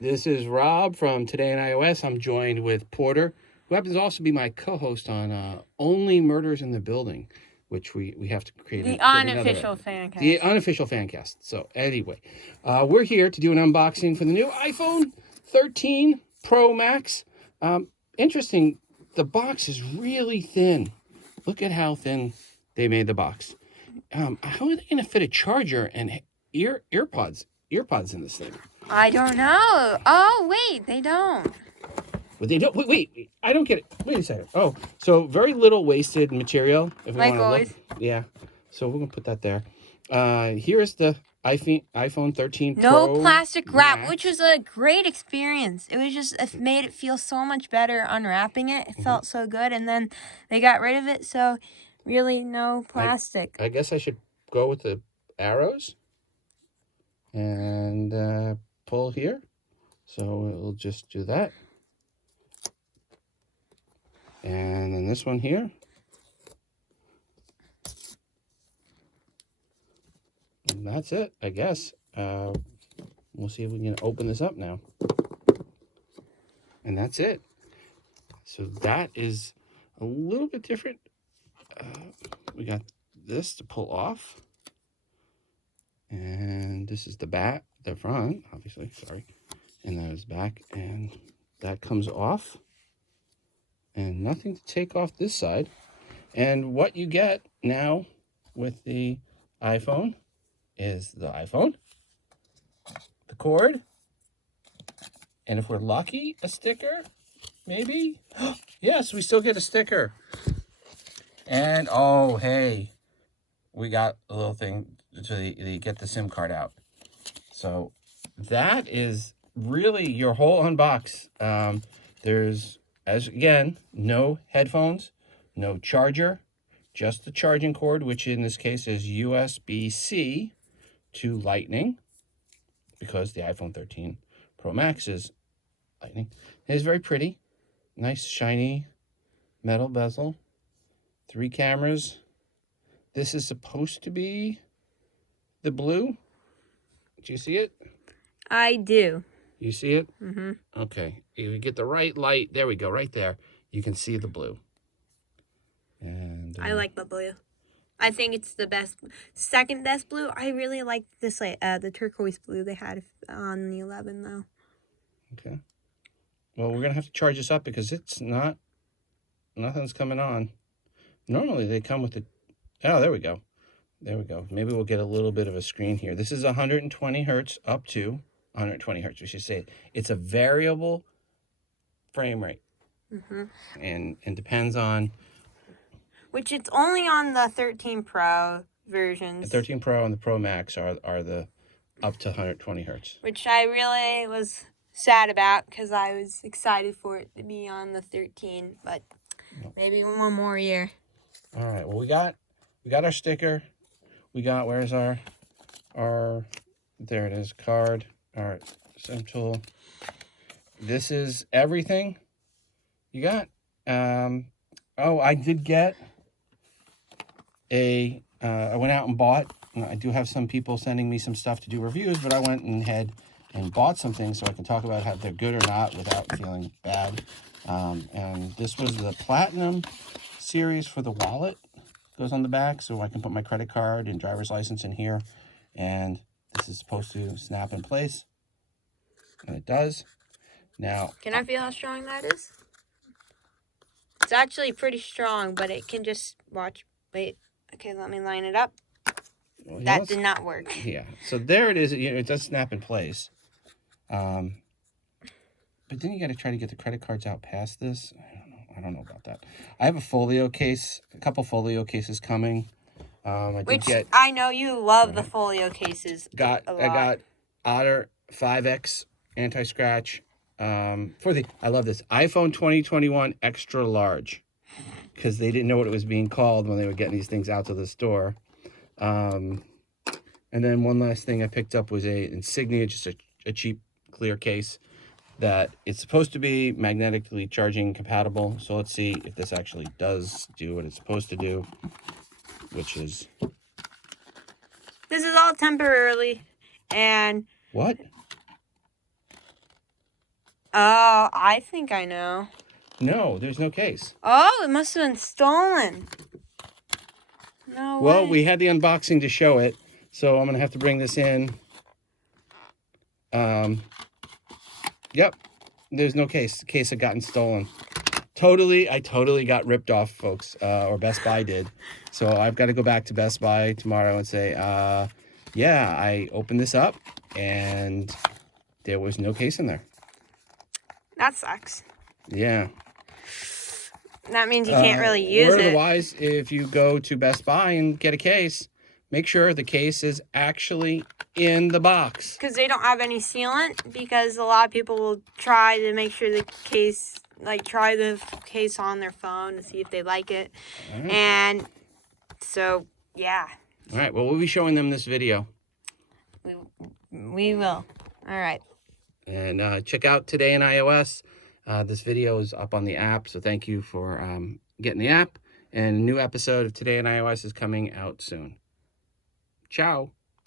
This is Rob from Today in iOS. I'm joined with Porter, who happens to also be my co-host on Only Murders in the Building, which we have to create The get another unofficial fan cast. the unofficial fan cast. So anyway, we're here to do an unboxing for the new iPhone 13 Pro Max. Interesting, the box is really thin. Look at how thin they made the box. How are they going to fit a charger and earpods in this thing? I don't know. Oh, wait, they don't. But they don't. Wait, I don't get it. Wait a second. Oh, so very little wasted material. If we Like want to always. look, yeah. So we're gonna put that there. Here's the iPhone 13 No Pro plastic wrap, Max. which was a great experience. It was just, it made it feel so much better unwrapping it. It felt so good. And then they got rid of it. So really no plastic. I guess I should go with the arrows and pull here. So we'll just do that. And then this one here. And that's it, I guess. We'll see if we can open this up now. And that's it. So that is a little bit different. We got this to pull off. And this is the back, the front, obviously, sorry. And that is back, and that comes off. And nothing to take off this side. And what you get now with the iPhone is the iPhone, the cord, and if we're lucky, a sticker, maybe. Yes, we still get a sticker. And oh, hey, we got a little thing to get the SIM card out. So that is really your whole unbox. There's, as again, no headphones, no charger, just the charging cord, which in this case is USB-C to Lightning, because the iPhone 13 Pro Max is Lightning. It is very pretty. Nice, shiny metal bezel. 3 cameras. This is supposed to be the blue. Do you see it? I do. You see it? Mm-hmm. Okay. If you get the right light, there we go, right there. You can see the blue. And I like the blue. I think it's the best, second best blue. I really like this, the turquoise blue they had on the 11 though. Okay. Well, we're gonna have to charge this up because it's not. Nothing's coming on. Normally they come with the. Oh, there we go. There we go. Maybe we'll get a little bit of a screen here. This is 120 hertz up to 120 hertz. We should say it's a variable frame rate, and depends on. Which it's only on the 13 Pro versions. The 13 Pro and the Pro Max are the up to 120 hertz. Which I really was sad about because I was excited for it to be on the 13, but maybe one more year. All right. Well, we got our sticker. We got, where's our there it is, card. All right, SIM tool. This is everything you got. Oh, I did get I went out and bought. I do have some people sending me some stuff to do reviews, but I went and bought some things so I can talk about how they're good or not without feeling bad. And this was the Platinum series for the wallet. Goes on the back, so I can put my credit card and driver's license in here. And this is supposed to snap in place. And it does. Now, Can I feel how strong that is? It's actually pretty strong, but it can just watch. Wait. Okay, let me line it up. well, That did not work. Yeah, so there it is. It does snap in place. But then you got to try to get the credit cards out past this. I don't know about that. I have a folio case, a couple folio cases coming. I know you love the folio cases. I got Otter 5X anti-scratch for the, I love this, iPhone 2021 extra large, because they didn't know what it was being called when they were getting these things out to the store. And then one last thing I picked up was a Insignia, just a cheap clear case that it's supposed to be magnetically charging compatible. So let's see if this actually does do what it's supposed to do, which is... This is all temporarily, and... What? Oh, I think I know. No, there's no case. Oh, it must have been stolen. No Well, way. we had the unboxing to show it, so I'm going to have to bring this in. Yep, there's no case. The case had gotten stolen. I totally got ripped off, folks, or Best Buy did. So I've got to go back to Best Buy tomorrow and say, yeah, I opened this up and there was no case in there. That sucks. Yeah. That means you can't really use Word of it. the wise, if you go to Best Buy and get a case, make sure the case is actually in the box. Because they don't have any sealant, because a lot of people will try to make sure the case, like try the case on their phone to see if they like it. Right. And so, yeah. All right, well, we'll be showing them this video. We will. All right. And check out Today in iOS. This video is up on the app, so thank you for getting the app. And a new episode of Today in iOS is coming out soon. Ciao.